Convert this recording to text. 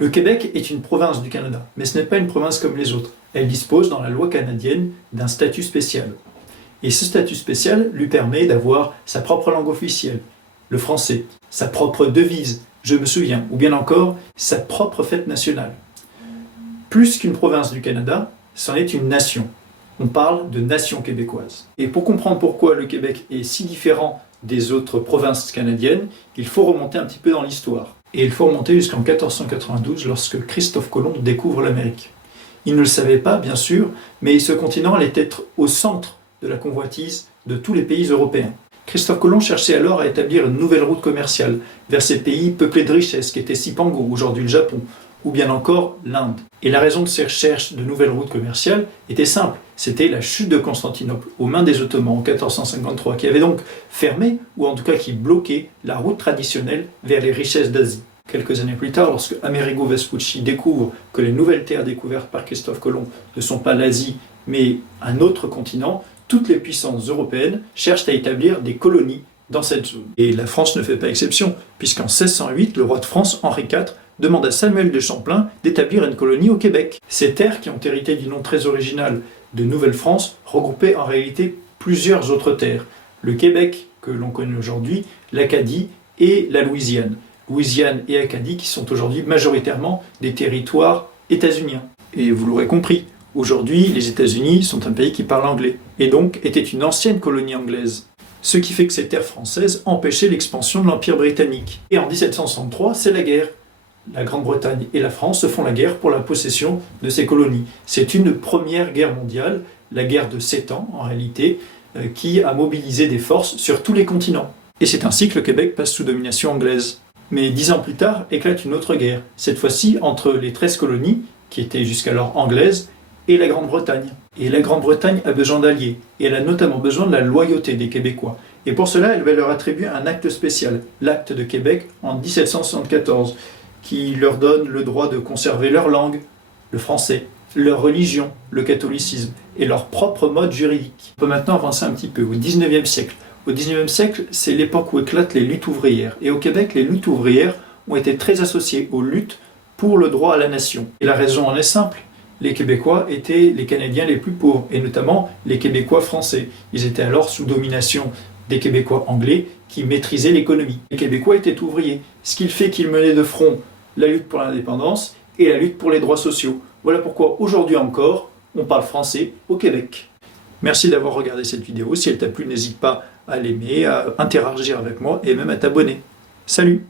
Le Québec est une province du Canada, mais ce n'est pas une province comme les autres. Elle dispose dans la loi canadienne d'un statut spécial. Et ce statut spécial lui permet d'avoir sa propre langue officielle, le français, sa propre devise, je me souviens, ou bien encore sa propre fête nationale. Plus qu'une province du Canada, c'en est une nation. On parle de nation québécoise. Et pour comprendre pourquoi le Québec est si différent des autres provinces canadiennes, il faut remonter un petit peu dans l'histoire. Et il faut remonter jusqu'en 1492 lorsque Christophe Colomb découvre l'Amérique. Il ne le savait pas, bien sûr, mais ce continent allait être au centre de la convoitise de tous les pays européens. Christophe Colomb cherchait alors à établir une nouvelle route commerciale vers ces pays peuplés de richesses qu'étaient Cipango, aujourd'hui le Japon, ou bien encore l'Inde. Et la raison de ces recherches de nouvelles routes commerciales était simple, c'était la chute de Constantinople aux mains des Ottomans en 1453, qui avait donc fermé, ou en tout cas qui bloquait, la route traditionnelle vers les richesses d'Asie. Quelques années plus tard, lorsque Amerigo Vespucci découvre que les nouvelles terres découvertes par Christophe Colomb ne sont pas l'Asie, mais un autre continent, toutes les puissances européennes cherchent à établir des colonies dans cette zone. Et la France ne fait pas exception, puisqu'en 1608, le roi de France, Henri IV, demande à Samuel de Champlain d'établir une colonie au Québec. Ces terres, qui ont hérité du nom très original de Nouvelle-France, regroupaient en réalité plusieurs autres terres. Le Québec, que l'on connaît aujourd'hui, l'Acadie et la Louisiane. Louisiane et Acadie qui sont aujourd'hui majoritairement des territoires états-uniens. Et vous l'aurez compris, aujourd'hui, les États-Unis sont un pays qui parle anglais, et donc était une ancienne colonie anglaise. Ce qui fait que ces terres françaises empêchaient l'expansion de l'Empire britannique. Et en 1763, c'est la guerre. La Grande-Bretagne et la France se font la guerre pour la possession de ces colonies. C'est une première guerre mondiale, la guerre de 7 ans en réalité, qui a mobilisé des forces sur tous les continents. Et c'est ainsi que le Québec passe sous domination anglaise. Mais 10 ans plus tard, éclate une autre guerre, cette fois-ci entre les 13 colonies, qui étaient jusqu'alors anglaises, et la Grande-Bretagne. Et la Grande-Bretagne a besoin d'alliés, et elle a notamment besoin de la loyauté des Québécois. Et pour cela, elle va leur attribuer un acte spécial, l'acte de Québec en 1774, qui leur donne le droit de conserver leur langue, le français, leur religion, le catholicisme, et leur propre mode juridique. On peut maintenant avancer un petit peu au 19e siècle. Au 19e siècle, c'est l'époque où éclatent les luttes ouvrières. Et au Québec, les luttes ouvrières ont été très associées aux luttes pour le droit à la nation. Et la raison en est simple. Les Québécois étaient les Canadiens les plus pauvres, et notamment les Québécois français. Ils étaient alors sous domination des Québécois anglais qui maîtrisaient l'économie. Les Québécois étaient ouvriers, ce qui fait qu'ils menaient de front la lutte pour l'indépendance et la lutte pour les droits sociaux. Voilà pourquoi aujourd'hui encore, on parle français au Québec. Merci d'avoir regardé cette vidéo. Si elle t'a plu, n'hésite pas à l'aimer, à interagir avec moi et même à t'abonner. Salut!